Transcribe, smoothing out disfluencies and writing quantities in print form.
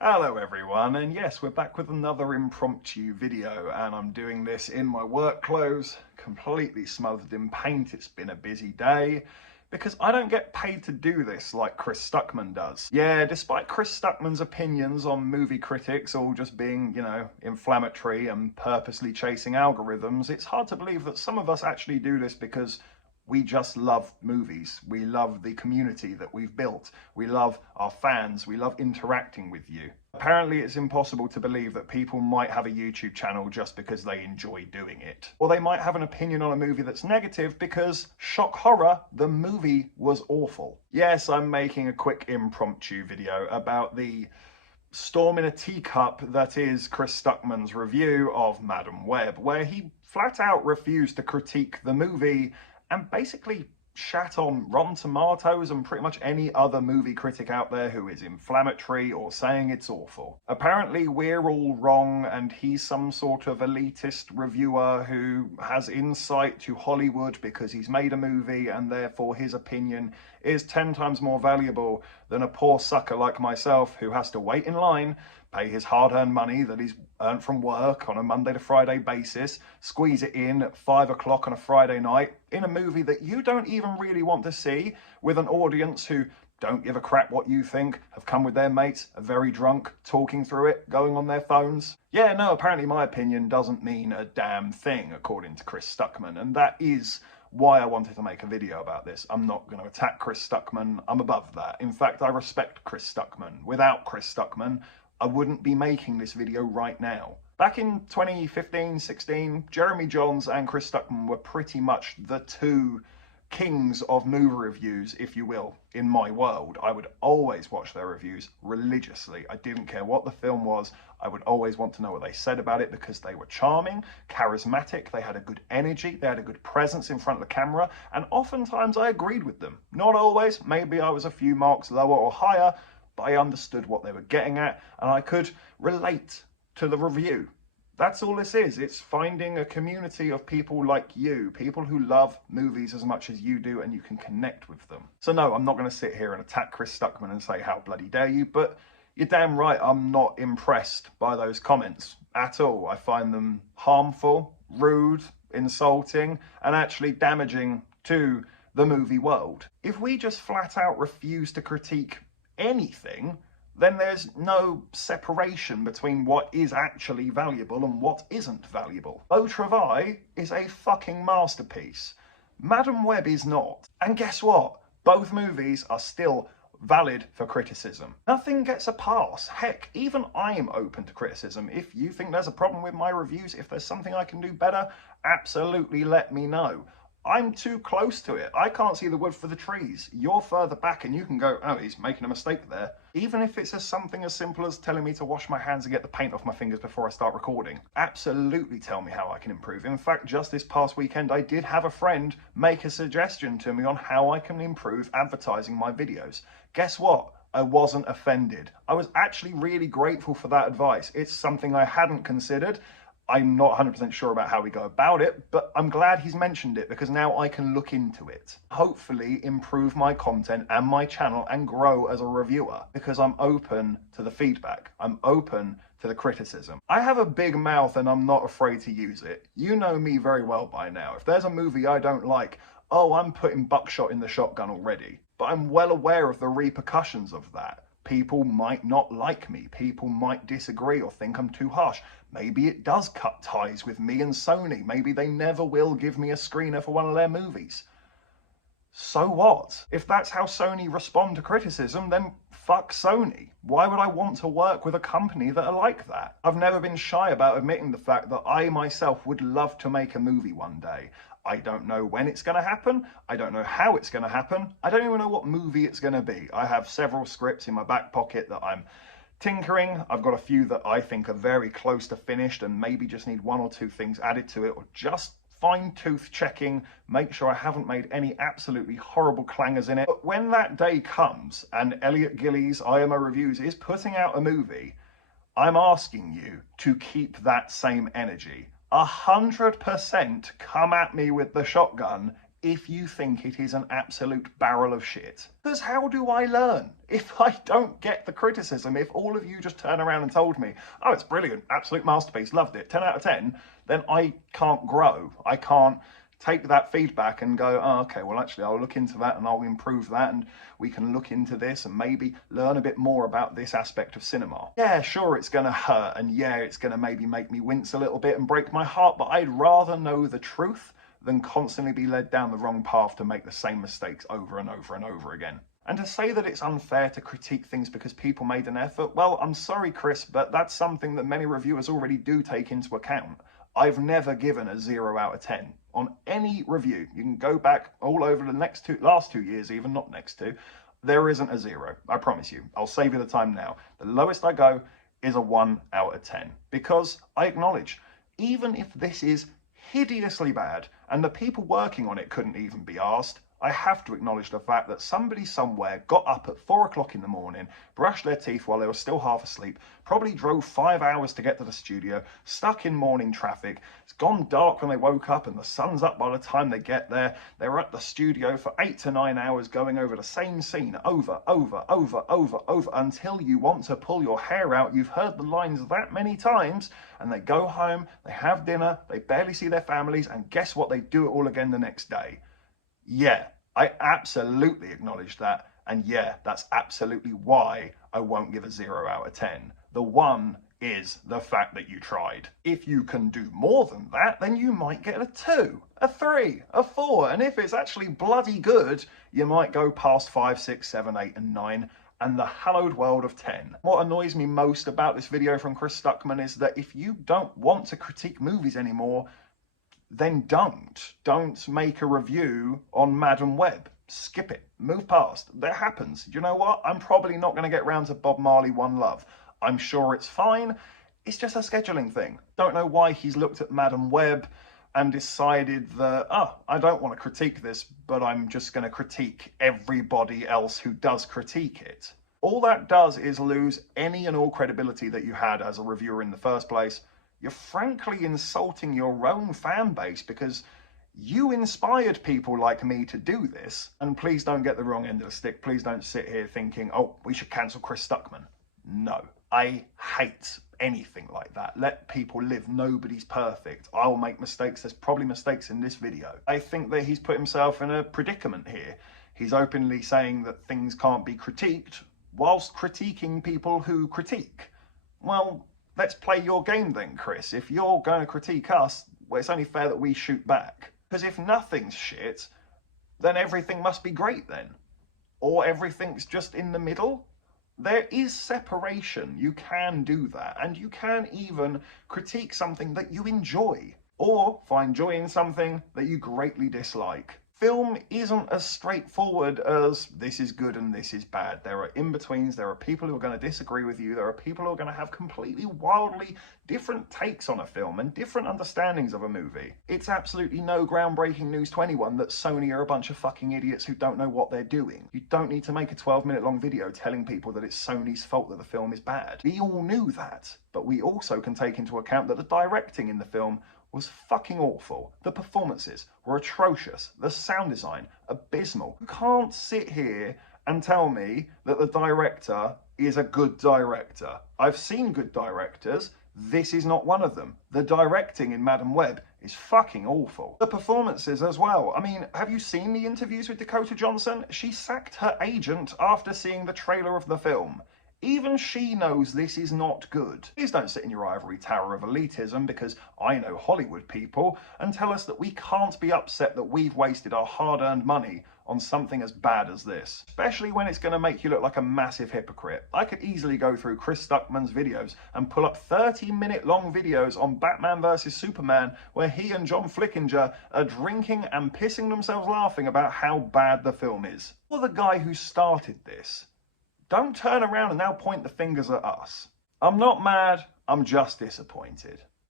Hello everyone, and yes, we're back with another impromptu video, and I'm doing this in my work clothes, completely smothered in paint. It's been a busy day, because I don't get paid to do this like Chris Stuckmann does. Yeah, despite Chris Stuckmann's opinions on movie critics all just being, inflammatory and purposely chasing algorithms, it's hard to believe that some of us actually do this because we just love movies. We love the community that we've built. We love our fans. We love interacting with you. Apparently, it's impossible to believe that people might have a YouTube channel just because they enjoy doing it. Or they might have an opinion on a movie that's negative because, shock horror, the movie was awful. Yes, I'm making a quick impromptu video about the storm in a teacup that is Chris Stuckmann's review of Madame Web, where he flat out refused to critique the movie and basically shat on Rotten Tomatoes and pretty much any other movie critic out there who is inflammatory or saying it's awful. Apparently we're all wrong and he's some sort of elitist reviewer who has insight to Hollywood because he's made a movie and therefore his opinion is 10 times more valuable than a poor sucker like myself who has to wait in line, pay his hard-earned money that he's earned from work on a Monday to Friday basis, squeeze it in at 5 o'clock on a Friday night in a movie that you don't even really want to see, with an audience who don't give a crap what you think, have come with their mates, are very drunk, talking through it, going on their phones. Yeah, no, apparently my opinion doesn't mean a damn thing, according to Chris Stuckmann, and that is why I wanted to make a video about this. I'm not going to attack Chris Stuckmann, I'm above that. In fact, I respect Chris Stuckmann. Without Chris Stuckmann, I wouldn't be making this video right now. Back in 2015-16, Jeremy Jahns and Chris Stuckmann were pretty much the two kings of movie reviews, if you will, in my world. I would always watch their reviews religiously. I didn't care what the film was. I would always want to know what they said about it because they were charming, charismatic, they had a good energy, they had a good presence in front of the camera, and oftentimes I agreed with them. Not always, maybe I was a few marks lower or higher, but I understood what they were getting at and I could relate to the review. That's all this is. It's finding a community of people like you, people who love movies as much as you do and you can connect with them. So no, I'm not going to sit here and attack Chris Stuckmann and say how bloody dare you, but you're damn right I'm not impressed by those comments at all. I find them harmful, rude, insulting, and actually damaging to the movie world. If we just flat out refuse to critique anything, then there's no separation between what is actually valuable and what isn't valuable. Beau Travail is a fucking masterpiece. Madame Web is not. And guess what? Both movies are still valid for criticism. Nothing gets a pass. Heck, even I'm open to criticism. If you think there's a problem with my reviews, if there's something I can do better, absolutely let me know. I'm too close to it. I can't see the wood for the trees. You're further back and you can go, oh, he's making a mistake there. Even if it's something as simple as telling me to wash my hands and get the paint off my fingers before I start recording. Absolutely tell me how I can improve. In fact, just this past weekend, I did have a friend make a suggestion to me on how I can improve advertising my videos. Guess what? I wasn't offended. I was actually really grateful for that advice. It's something I hadn't considered. I'm not 100% sure about how we go about it, but I'm glad he's mentioned it because now I can look into it. Hopefully improve my content and my channel and grow as a reviewer because I'm open to the feedback. I'm open to the criticism. I have a big mouth and I'm not afraid to use it. You know me very well by now. If there's a movie I don't like, oh, I'm putting buckshot in the shotgun already. But I'm well aware of the repercussions of that. People might not like me. People might disagree or think I'm too harsh. Maybe it does cut ties with me and Sony. Maybe they never will give me a screener for one of their movies. So what? If that's how Sony respond to criticism, then fuck Sony. Why would I want to work with a company that are like that? I've never been shy about admitting the fact that I myself would love to make a movie one day. I don't know when it's going to happen. I don't know how it's going to happen. I don't even know what movie it's going to be. I have several scripts in my back pocket that I'm tinkering. I've got a few that I think are very close to finished and maybe just need one or two things added to it or just fine-tooth checking, make sure I haven't made any absolutely horrible clangers in it. But when that day comes and Elliot Gillies' IMO Reviews is putting out a movie, I'm asking you to keep that same energy. 100% come at me with the shotgun if you think it is an absolute barrel of shit. Because how do I learn if I don't get the criticism? If all of you just turn around and told me, oh, it's brilliant, absolute masterpiece, loved it, 10 out of 10, then I can't grow. I can't take that feedback and go, oh, okay, well, actually, I'll look into that and I'll improve that, and we can look into this and maybe learn a bit more about this aspect of cinema. Yeah, sure, it's going to hurt, and yeah, it's going to maybe make me wince a little bit and break my heart, but I'd rather know the truth than constantly be led down the wrong path to make the same mistakes over and over and over again. And to say that it's unfair to critique things because people made an effort, well, I'm sorry, Chris, but that's something that many reviewers already do take into account. I've never given a 0 out of 10 on any review. You can go back all over the last 2 years, even not next two. There isn't a 0, I promise you. I'll save you the time now. The lowest I go is a 1 out of 10, because I acknowledge, even if this is hideously bad and the people working on it couldn't even be asked, I have to acknowledge the fact that somebody somewhere got up at 4 o'clock in the morning, brushed their teeth while they were still half asleep, probably drove 5 hours to get to the studio, stuck in morning traffic. It's gone dark when they woke up and the sun's up by the time they get there. They're at the studio for 8 to 9 hours going over the same scene over until you want to pull your hair out. You've heard the lines that many times, and they go home, they have dinner, they barely see their families, and guess what? They do it all again the next day. Yeah, I absolutely acknowledge that. And yeah, that's absolutely why I won't give a 0 out of 10. The 1 is the fact that you tried. If you can do more than that, then you might get a 2, a 3, a 4. And if it's actually bloody good, you might go past 5, 6, 7, 8, and 9. And the hallowed world of 10. What annoys me most about this video from Chris Stuckmann is that if you don't want to critique movies anymore, then don't make a review on Madame Web. Skip it, move past. That happens. You know what? I'm probably not going to get round to Bob Marley One Love. I'm sure it's fine. It's just a scheduling thing. Don't know why he's looked at Madame Web and decided that, oh, I don't want to critique this, but I'm just going to critique everybody else who does critique it. All that does is lose any and all credibility that you had as a reviewer in the first place. You're frankly insulting your own fan base because you inspired people like me to do this. And please don't get the wrong end of the stick. Please don't sit here thinking, oh, we should cancel Chris Stuckmann. No, I hate anything like that. Let people live. Nobody's perfect. I'll make mistakes. There's probably mistakes in this video. I think that he's put himself in a predicament here. He's openly saying that things can't be critiqued whilst critiquing people who critique. Well, let's play your game then, Chris. If you're going to critique us, well, it's only fair that we shoot back. Because if nothing's shit, then everything must be great then. Or everything's just in the middle. There is separation. You can do that. And you can even critique something that you enjoy. Or find joy in something that you greatly dislike. Film isn't as straightforward as this is good and this is bad. There are in-betweens, there are people who are going to disagree with you, there are people who are going to have completely wildly different takes on a film and different understandings of a movie. It's absolutely no groundbreaking news to anyone that Sony are a bunch of fucking idiots who don't know what they're doing. You don't need to make a 12-minute long video telling people that it's Sony's fault that the film is bad. We all knew that, but we also can take into account that the directing in the film was fucking awful. The performances were atrocious. The sound design, abysmal. You can't sit here and tell me that the director is a good director. I've seen good directors. This is not one of them. The directing in Madame Web is fucking awful. The performances as well. I mean, have you seen the interviews with Dakota Johnson? She sacked her agent after seeing the trailer of the film. Even she knows this is not good. Please don't sit in your ivory tower of elitism because I know Hollywood people and tell us that we can't be upset that we've wasted our hard-earned money on something as bad as this. Especially when it's going to make you look like a massive hypocrite. I could easily go through Chris Stuckmann's videos and pull up 30-minute long videos on Batman vs Superman where he and John Flickinger are drinking and pissing themselves laughing about how bad the film is. Or the guy who started this. Don't turn around and now point the fingers at us. I'm not mad, I'm just disappointed.